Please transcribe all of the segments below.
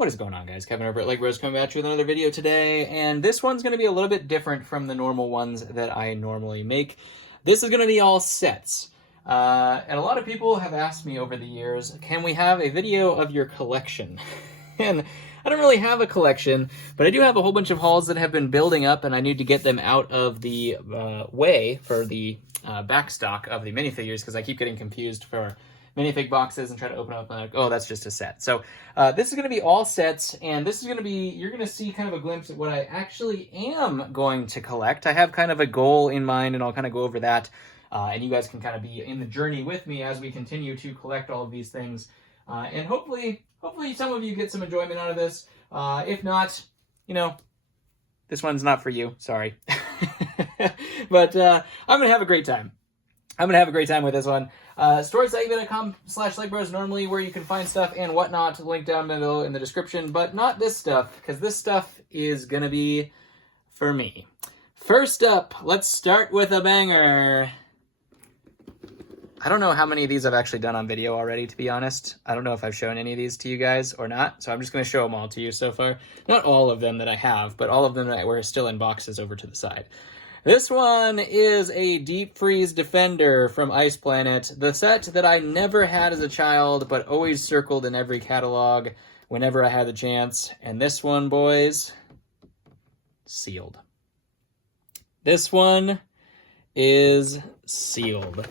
What is going on, guys? Kevin over at Legbros coming at you with another video today, and this one's going to be a little bit different from the normal ones that I normally make. This is going to be all sets, and a lot of people have asked me over the years, can we have a video of your collection? And I don't really have a collection, but I do have a whole bunch of hauls that have been building up, and I need to get them out of the way for the back stock of the minifigures, because I keep getting confused for minifig boxes and try to open up and like, oh, that's just a set. So this is going to be all sets, and this is going to be, you're going to see kind of a glimpse at what I actually am going to collect. I have kind of a goal in mind, and I'll kind of go over that, and you guys can kind of be in the journey with me as we continue to collect all of these things, and hopefully some of you get some enjoyment out of this. If not, you know, this one's not for you, sorry. But I'm going to have a great time. I'm going to have a great time with this one. Storesite.com/Legbros, normally where you can find stuff and whatnot, link down below in the description, but not this stuff, because this stuff is going to be for me. First up, let's start with a banger. I don't know how many of these I've actually done on video already, to be honest. I don't know if I've shown any of these to you guys or not, so I'm just going to show them all to you so far. Not all of them that I have, but all of them that were still in boxes over to the side. This one is a Deep Freeze Defender from Ice Planet, the set that I never had as a child, but always circled in every catalog whenever I had the chance. And this one, boys, sealed. This one is sealed.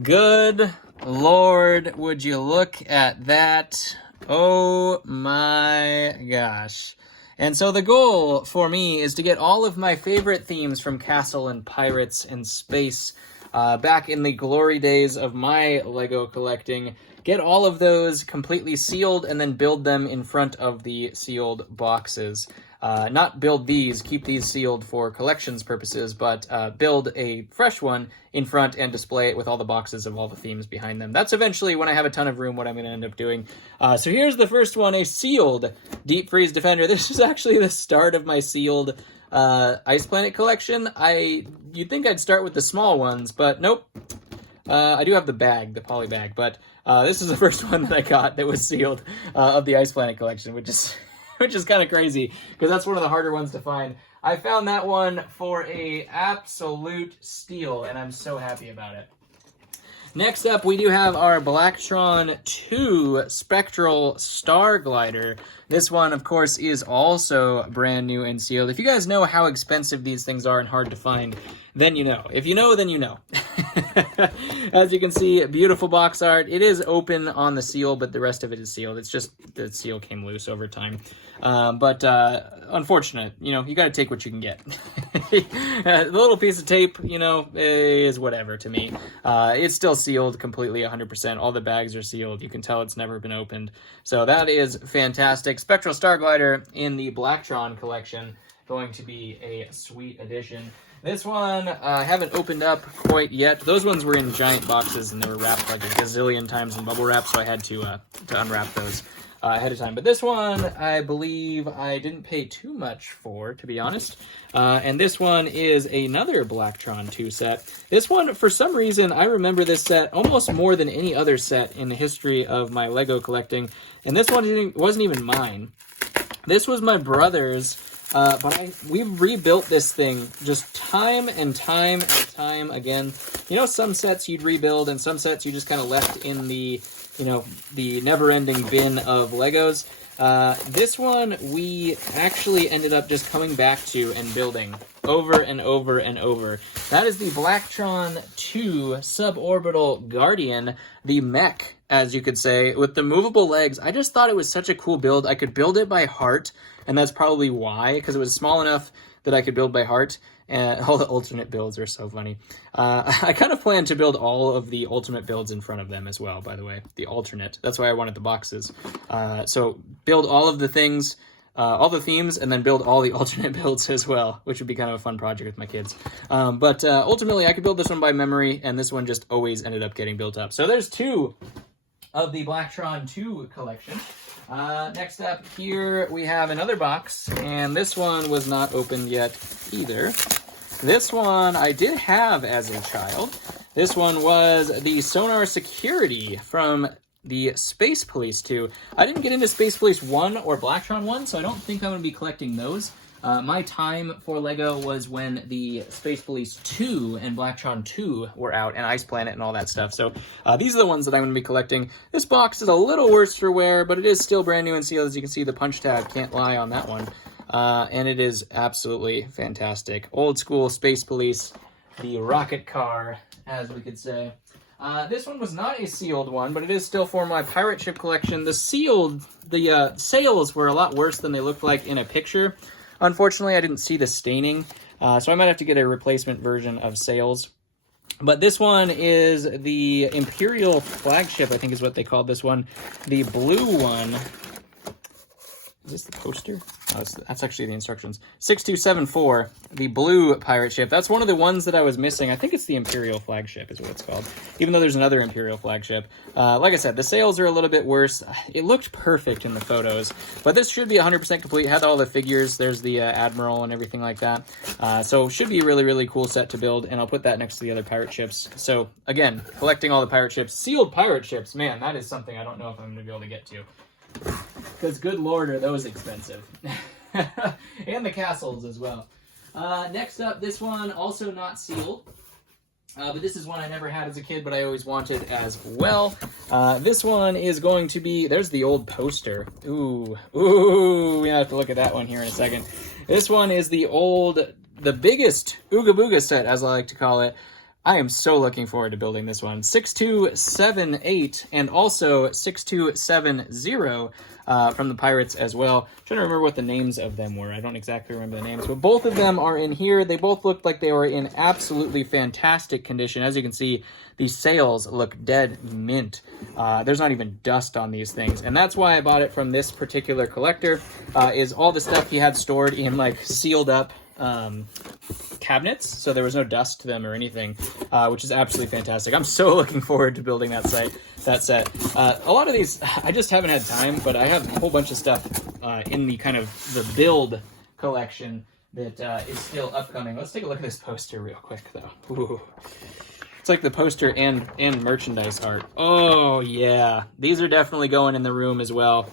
Good Lord, would you look at that? Oh my gosh. And so the goal for me is to get all of my favorite themes from Castle and Pirates and Space back in the glory days of my Lego collecting. Get all of those completely sealed and then build them in front of the sealed boxes. Not build these, keep these sealed for collections purposes, but build a fresh one in front and display it with all the boxes of all the themes behind them. That's eventually, when I have a ton of room, what I'm going to end up doing. So here's the first one, a sealed Deep Freeze Defender. This is actually the start of my sealed Ice Planet collection. You'd think I'd start with the small ones, but nope. I do have the bag, the poly bag, but this is the first one that I got that was sealed of the Ice Planet collection, which is kind of crazy, because that's one of the harder ones to find. I found that one for a absolute steal, and I'm so happy about it. Next up, we do have our Blacktron II Spectral Star Glider. This one, of course, is also brand new and sealed. If you guys know how expensive these things are and hard to find, then you know. If you know, then you know. As you can see, beautiful box art. It is open on the seal, but the rest of it is sealed. It's just the seal came loose over time. But unfortunate, you know, you got to take what you can get. The little piece of tape, you know, is whatever to me. It's still sealed completely 100%. All the bags are sealed. You can tell it's never been opened. So that is fantastic. Spectral Star Glider in the Blacktron collection. Going to be a sweet addition. This one I haven't opened up quite yet. Those ones were in giant boxes and they were wrapped like a gazillion times in bubble wrap, so I had to unwrap those ahead of time. But this one, I believe I didn't pay too much for, to be honest. And this one is another Blacktron II set. This one, for some reason, I remember this set almost more than any other set in the history of my Lego collecting. And this one wasn't even mine. This was my brother's. But we've rebuilt this thing just time and time and time again. You know, some sets you'd rebuild and some sets you just kind of left in the, you know, the never-ending bin of Legos. This one we actually ended up just coming back to and building over and over and over. That is the Blacktron II Suborbital Guardian, the mech, as you could say, with the movable legs. I just thought it was such a cool build. I could build it by heart, and that's probably why, because it was small enough that I could build by heart. And all the alternate builds are so funny. I kind of plan to build all of the ultimate builds in front of them as well, by the way. The alternate. That's why I wanted the boxes. So build all of the things, all the themes, and then build all the alternate builds as well, which would be kind of a fun project with my kids. But ultimately, I could build this one by memory, and this one just always ended up getting built up. So there's two of the Blacktron II collection. Next up here, we have another box, and this one was not opened yet either. This one I did have as a child. This one was the Sonar Security from the Space Police 2. I didn't get into Space Police 1 or Blacktron 1, so I don't think I'm going to be collecting those. My time for LEGO was when the Space Police 2 and Blacktron 2 were out, and Ice Planet and all that stuff. So these are the ones that I'm going to be collecting. This box is a little worse for wear, but it is still brand new and sealed. As you can see, the punch tab can't lie on that one. And it is absolutely fantastic. Old school Space Police, the rocket car, as we could say. This one was not a sealed one, but it is still for my pirate ship collection. The sales were a lot worse than they looked like in a picture. Unfortunately, I didn't see the staining, so I might have to get a replacement version of sales. But this one is the Imperial flagship, I think is what they called this one. The blue one. Is this the poster? Oh, that's actually the instructions. 6274, the blue pirate ship. That's one of the ones that I was missing. I think it's the Imperial flagship is what it's called, even though there's another Imperial flagship. Like I said, the sails are a little bit worse. It looked perfect in the photos, but this should be 100% complete. It had all the figures. There's the Admiral and everything like that. So should be a really, really cool set to build, and I'll put that next to the other pirate ships. So again, collecting all the pirate ships. Sealed pirate ships, man, that is something I don't know if I'm going to be able to get to. Because good lord are those expensive. And the castles as well. Next up, this one also not sealed. But this is one I never had as a kid, but I always wanted as well. This one is going to be... There's the old poster. Ooh, we have to look at that one here in a second. This one is the biggest Ooga Booga set, as I like to call it. I am so looking forward to building this one. 6278 and also 6270 from the Pirates as well. I'm trying to remember what the names of them were. I don't exactly remember the names, but both of them are in here. They both looked like they were in absolutely fantastic condition. As you can see, these sails look dead mint. There's not even dust on these things, and that's why I bought it from this particular collector, is all the stuff he had stored in like sealed up cabinets, so there was no dust to them or anything, which is absolutely fantastic. I'm so looking forward to building that set. A lot of these, I just haven't had time, but I have a whole bunch of stuff in the kind of the build collection that is still upcoming. Let's take a look at this poster real quick, though. Ooh. It's like the poster and merchandise art. Oh, yeah. These are definitely going in the room as well.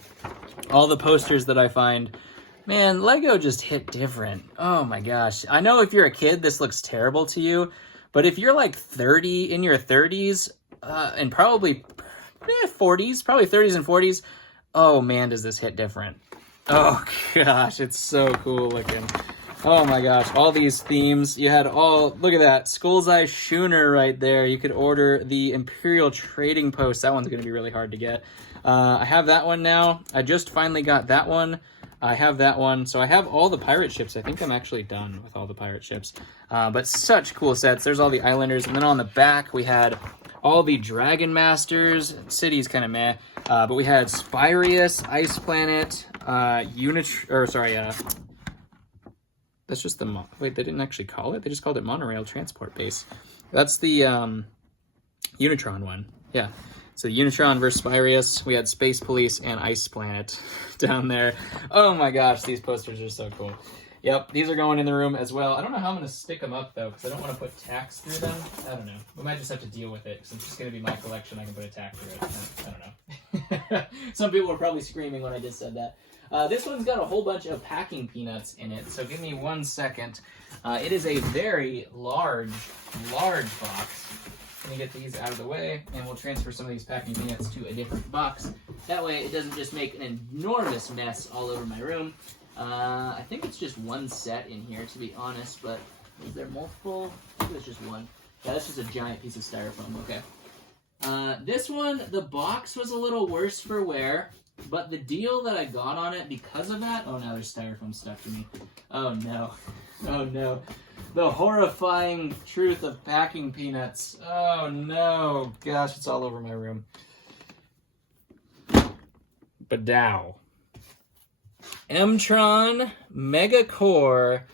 All the posters that I find... Man, LEGO just hit different. Oh my gosh. I know if you're a kid, this looks terrible to you, but if you're like 30, in your 30s, and probably 40s, probably 30s and 40s, oh man, does this hit different. Oh gosh, it's so cool looking. Oh my gosh, all these themes. You had look at that, Skull's Eye Schooner right there. You could order the Imperial Trading Post. That one's gonna be really hard to get. I have that one now. I just finally got that one. I have that one. So I have all the pirate ships. I think I'm actually done with all the pirate ships. But such cool sets. There's all the Islanders. And then on the back, we had all the Dragon Masters. City's kind of meh. But we had Spyrius, Ice Planet, that's just the... Wait, they didn't actually call it? They just called it Monorail Transport Base. That's the Unitron one. Yeah. So Unitron versus Spyrius, we had Space Police and Ice Planet down there. Oh my gosh, these posters are so cool. Yep, these are going in the room as well. I don't know how I'm going to stick them up, though, because I don't want to put tacks through them. I don't know. We might just have to deal with it, because it's just going to be my collection. I can put a tack through it. I don't know. Some people were probably screaming when I just said that. This one's got a whole bunch of packing peanuts in it, so give me 1 second. It is a very large box. Let me get these out of the way, and we'll transfer some of these packing peanuts to a different box. That way it doesn't just make an enormous mess all over my room. I think it's just one set in here, to be honest, but is there multiple? I think there's just one. Yeah, that's just a giant piece of styrofoam, okay. This one, the box was a little worse for wear, but the deal that I got on it because of that... Oh, now there's styrofoam stuck to me. Oh, no. Oh, no. The horrifying truth of packing peanuts. Oh, no. Gosh, it's all over my room. Badow. M-Tron Mega Core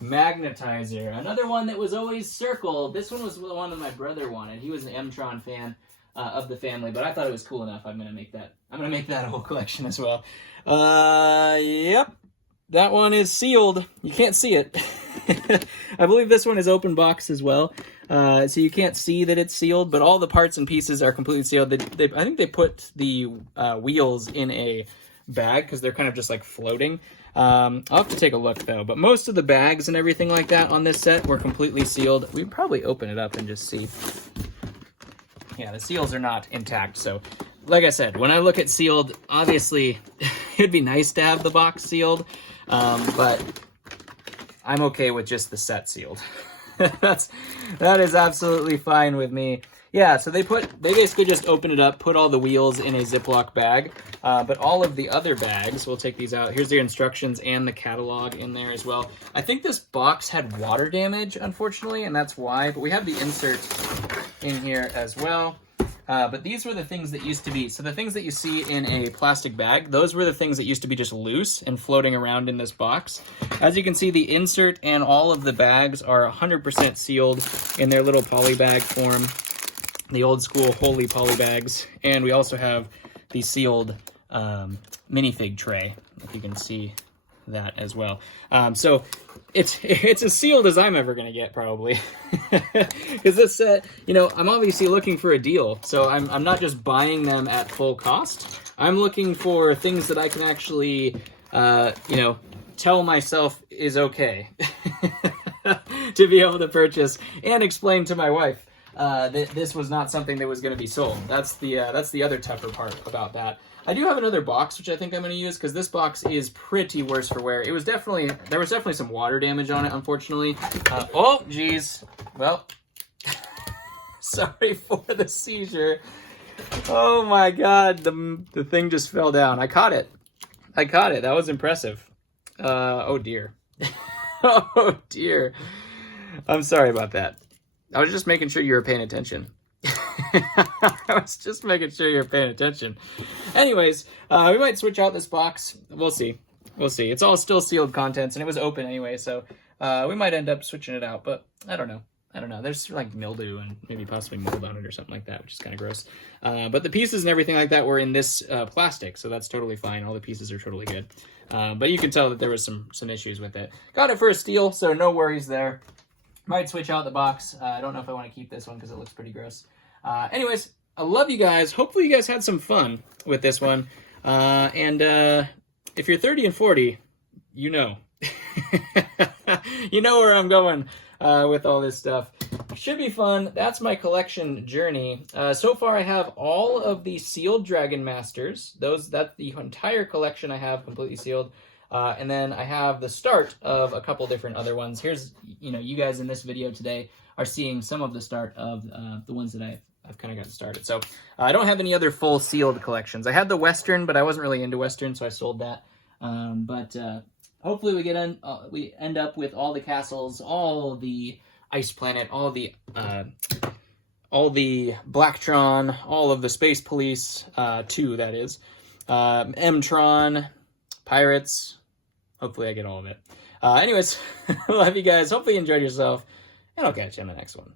Magnetizer. Another one that was always circled. This one was the one that my brother wanted. He was an M-Tron fan of the family, but I thought it was cool enough. I'm gonna make that a whole collection as well. Yep. That one is sealed. You can't see it. I believe this one is open box as well. So you can't see that it's sealed, but all the parts and pieces are completely sealed. I think they put the wheels in a bag because they're kind of just like floating. I'll have to take a look though, but most of the bags and everything like that on this set were completely sealed. We'd probably open it up and just see. Yeah, the seals are not intact. So like I said, when I look at sealed, obviously it'd be nice to have the box sealed, but I'm okay with just the set sealed. That is absolutely fine with me. Yeah, so they basically just open it up, put all the wheels in a Ziploc bag, but all of the other bags, we'll take these out. Here's the instructions and the catalog in there as well. I think this box had water damage, unfortunately, and that's why, but we have the insert in here as well. But these were the things that used to be, so the things that you see in a plastic bag, those were the things that used to be just loose and floating around in this box. As you can see, the insert and all of the bags are 100% sealed in their little poly bag form, the old school Holy poly bags. And we also have the sealed minifig tray, if you can see that as well. So it's as sealed as I'm ever gonna get, probably. Because this set, you know, I'm obviously looking for a deal, so I'm not just buying them at full cost. I'm looking for things that I can actually you know, tell myself is okay to be able to purchase and explain to my wife that this was not something that was going to be sold. That's the other tougher part about that. I do have another box, which I think I'm going to use, because this box is pretty worse for wear. There was definitely some water damage on it, unfortunately. Oh, geez. Well, sorry for the seizure. Oh my God, the thing just fell down. I caught it. That was impressive. Oh dear. Oh dear. I'm sorry about that. I was just making sure you were paying attention. I was just making sure you're paying attention. Anyways, we might switch out this box. We'll see. It's all still sealed contents, and it was open anyway, so we might end up switching it out, but I don't know. There's like mildew and maybe possibly mold on it or something like that, which is kind of gross. But the pieces and everything like that were in this plastic, so that's totally fine. All the pieces are totally good. But you can tell that there was some issues with it. Got it for a steal, so no worries there. Might switch out the box. I don't know if I want to keep this one because it looks pretty gross. Anyways, I love you guys. Hopefully you guys had some fun with this one. And if you're 30 and 40, you know. You know where I'm going with all this stuff. Should be fun. That's my collection journey. So far I have all of the sealed Dragon Masters. That's the entire collection I have completely sealed. And then I have the start of a couple different other ones. Here's, you guys in this video today are seeing some of the start of the ones that I've kind of gotten started. So I don't have any other full sealed collections. I had the Western, but I wasn't really into Western, so I sold that. But hopefully we end up with all the castles, all the Ice Planet, all the Blacktron, all of the Space Police, 2 that is, M-Tron, Pirates. Hopefully I get all of it. Anyways, love you guys. Hopefully you enjoyed yourself, and I'll catch you on the next one.